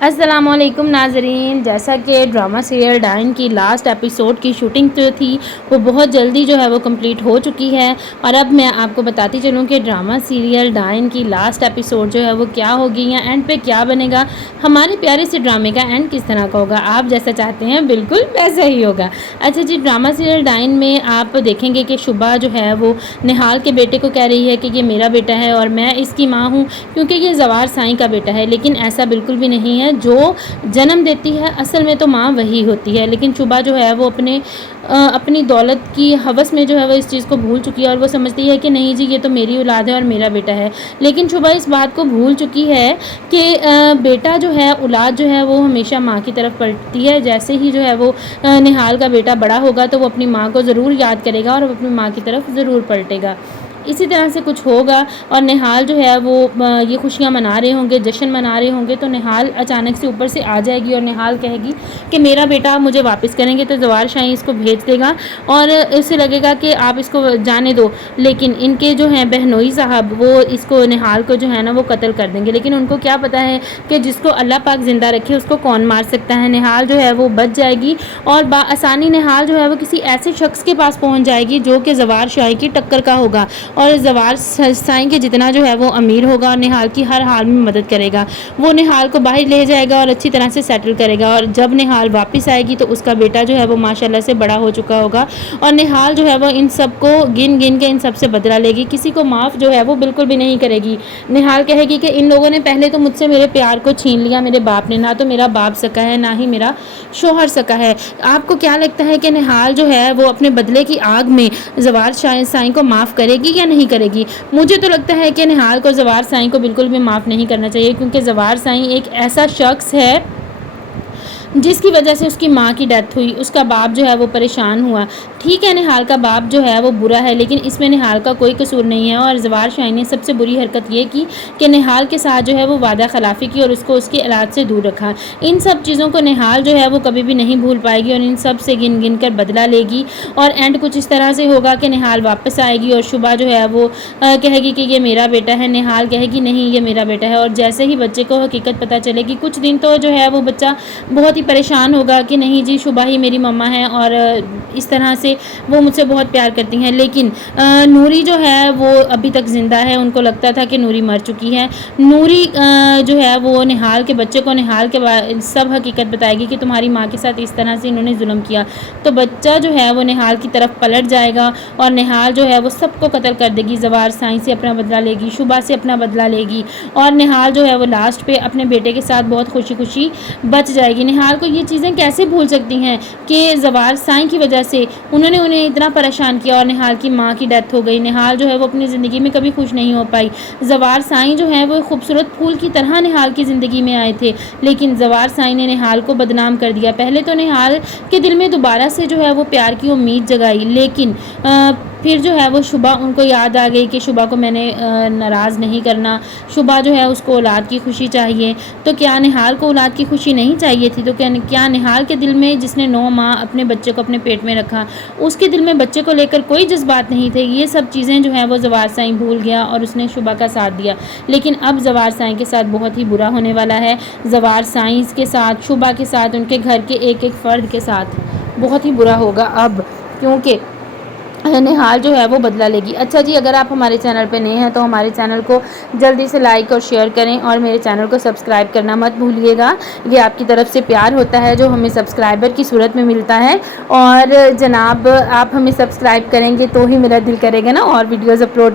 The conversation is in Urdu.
السلام علیکم ناظرین، جیسا کہ ڈرامہ سیریل ڈائن کی لاسٹ ایپیسوڈ کی شوٹنگ جو تھی وہ بہت جلدی جو ہے وہ کمپلیٹ ہو چکی ہے، اور اب میں آپ کو بتاتی چلوں کہ ڈرامہ سیریل ڈائن کی لاسٹ ایپیسوڈ جو ہے وہ کیا ہوگی یا اینڈ پہ کیا بنے گا، ہمارے پیارے سے ڈرامے کا اینڈ کس طرح کا ہوگا۔ آپ جیسا چاہتے ہیں بالکل ویسا ہی ہوگا۔ اچھا جی، ڈرامہ سیریل ڈائن میں آپ دیکھیں گے کہ شبہ جو ہے وہ نہال کے بیٹے کو کہہ رہی ہے کہ یہ میرا بیٹا ہے اور میں اس کی ماں ہوں کیونکہ یہ زوار سائیں کا بیٹا ہے، لیکن ایسا بالکل بھی نہیں ہے۔ جو جنم دیتی ہے اصل میں تو ماں وہی ہوتی ہے، لیکن شبہ جو ہے وہ اپنی دولت کی ہوس میں جو ہے وہ اس چیز کو بھول چکی ہے اور وہ سمجھتی ہے کہ نہیں جی یہ تو میری اولاد ہے اور میرا بیٹا ہے، لیکن شبہ اس بات کو بھول چکی ہے کہ بیٹا جو ہے، اولاد جو ہے وہ ہمیشہ ماں کی طرف پلٹتی ہے۔ جیسے ہی جو ہے وہ نہال کا بیٹا بڑا ہوگا تو وہ اپنی ماں کو ضرور یاد کرے گا اور اپنی ماں کی طرف ضرور پلٹے گا۔ اسی طرح سے کچھ ہوگا اور نہال جو ہے وہ یہ خوشیاں منا رہے ہوں گے، جشن منا رہے ہوں گے، تو نہال اچانک سے اوپر سے آ جائے گی اور نہال کہے گی کہ میرا بیٹا آپ مجھے واپس کریں گے، تو زوار شاہین اس کو بھیج دے گا اور اسے لگے گا کہ آپ اس کو جانے دو، لیکن ان کے جو ہیں بہنوئی صاحب وہ اس کو نہال کو جو ہے نا وہ قتل کر دیں گے، لیکن ان کو کیا پتا ہے کہ جس کو اللہ پاک زندہ رکھے اس کو کون مار سکتا ہے۔ نہال جو ہے وہ بچ جائے گی اور بآسانی نہال جو ہے وہ کسی ایسے شخص کے پاس پہنچ جائے گی جو کہ زوار شاہین کی ٹکر کا ہوگا اور زوار سائیں کے جتنا جو ہے وہ امیر ہوگا اور نہال کی ہر حال میں مدد کرے گا۔ وہ نہال کو باہر لے جائے گا اور اچھی طرح سے سیٹل کرے گا، اور جب نہال واپس آئے گی تو اس کا بیٹا جو ہے وہ ماشاءاللہ سے بڑا ہو چکا ہوگا اور نہال جو ہے وہ ان سب کو گن گن کے ان سب سے بدلہ لے گی، کسی کو معاف جو ہے وہ بالکل بھی نہیں کرے گی۔ نہال کہے گی کہ ان لوگوں نے پہلے تو مجھ سے میرے پیار کو چھین لیا، میرے باپ نے، نہ تو میرا باپ سکا ہے نہ ہی میرا شوہر سکا ہے۔ آپ کو کیا لگتا ہے کہ نہال جو ہے وہ اپنے بدلے کی آگ میں زوار سائیں کو معاف کرے گی یا نہیں کرے گی؟ مجھے تو لگتا ہے کہ نہال کو زوار سائیں کو بالکل بھی معاف نہیں کرنا چاہیے، کیونکہ زوار سائیں ایک ایسا شخص ہے جس کی وجہ سے اس کی ماں کی ڈیتھ ہوئی، اس کا باپ جو ہے وہ پریشان ہوا۔ ٹھیک ہے نہال کا باپ جو ہے وہ برا ہے، لیکن اس میں نہال کا کوئی قصور نہیں ہے، اور زوار شاہین نے سب سے بری حرکت یہ کی کہ نہال کے ساتھ جو ہے وہ وعدہ خلافی کی اور اس کو اس کی اولاد سے دور رکھا۔ ان سب چیزوں کو نہال جو ہے وہ کبھی بھی نہیں بھول پائے گی اور ان سب سے گن گن کر بدلہ لے گی، اور اینڈ کچھ اس طرح سے ہوگا کہ نہال واپس آئے گی اور شبہ جو ہے وہ کہے گی کہ یہ میرا بیٹا ہے، نہال کہے گی نہیں یہ میرا بیٹا ہے، اور جیسے ہی بچے کو حقیقت پتہ چلے گی کچھ دن تو جو ہے وہ بچہ بہت ہی پریشان ہوگا کہ نہیں جی شبہ ہی میری مما ہے اور اس طرح سے وہ مجھ سے بہت پیار کرتی ہیں، لیکن نوری جو ہے وہ ابھی تک زندہ ہے۔ ان کو لگتا تھا کہ نوری مر چکی ہے۔ نوری جو ہے وہ نہال کے بچے کو نہال کے سب حقیقت بتائے گی کہ تمہاری ماں کے ساتھ اس طرح سے انہوں نے ظلم کیا، تو بچہ جو ہے وہ نہال کی طرف پلٹ جائے گا اور نہال جو ہے وہ سب کو قتل کر دے گی، زوار سائیں سے اپنا بدلہ لے گی، شبہ سے اپنا بدلہ لے گی، اور نہال جو ہے وہ لاسٹ پہ اپنے بیٹے کے ساتھ بہت خوشی خوشی بچ جائے گی۔ نہال کو یہ چیزیں کیسے بھول سکتی ہیں کہ زوار سائیں کی وجہ سے انہوں نے انہیں اتنا پریشان کیا اور نہال کی ماں کی ڈیتھ ہو گئی۔ نہال جو ہے وہ اپنی زندگی میں کبھی خوش نہیں ہو پائی۔ زوار سائیں جو ہے وہ خوبصورت پھول کی طرح نہال کی زندگی میں آئے تھے، لیکن زوار سائیں نے نہال کو بدنام کر دیا۔ پہلے تو نہال کے دل میں دوبارہ سے جو ہے وہ پیار کی امید جگائی، لیکن پھر جو ہے وہ شبہ ان کو یاد آ گئی کہ شبہ کو میں نے ناراض نہیں کرنا، شبہ جو ہے اس کو اولاد کی خوشی چاہیے، تو کیا نہال کو اولاد کی خوشی نہیں چاہیے تھی؟ تو کیا نہال کے دل میں، جس نے 9 ماہ اپنے بچے کو اپنے پیٹ میں رکھا، اس کے دل میں بچے کو لے کر کوئی جذبات نہیں تھے؟ یہ سب چیزیں جو ہیں وہ زوار سائیں بھول گیا اور اس نے شبہ کا ساتھ دیا، لیکن اب زوار سائیں کے ساتھ بہت ہی برا ہونے والا ہے۔ زوار سائیں کے ساتھ، شبہ کے ساتھ، ان کے گھر کے ایک ایک فرد کے ساتھ بہت ہی برا ہوگا اب، کیونکہ نہال جو ہے وہ بدلہ لے گی۔ اچھا جی، اگر آپ ہمارے چینل پہ نئے ہیں تو ہمارے چینل کو جلدی سے لائک اور شیئر کریں اور میرے چینل کو سبسکرائب کرنا مت بھولیے گا، یہ آپ کی طرف سے پیار ہوتا ہے جو ہمیں سبسکرائبر کی صورت میں ملتا ہے، اور جناب آپ ہمیں سبسکرائب کریں گے تو ہی میرا دل کرے گا نا اور ویڈیوز اپلوڈ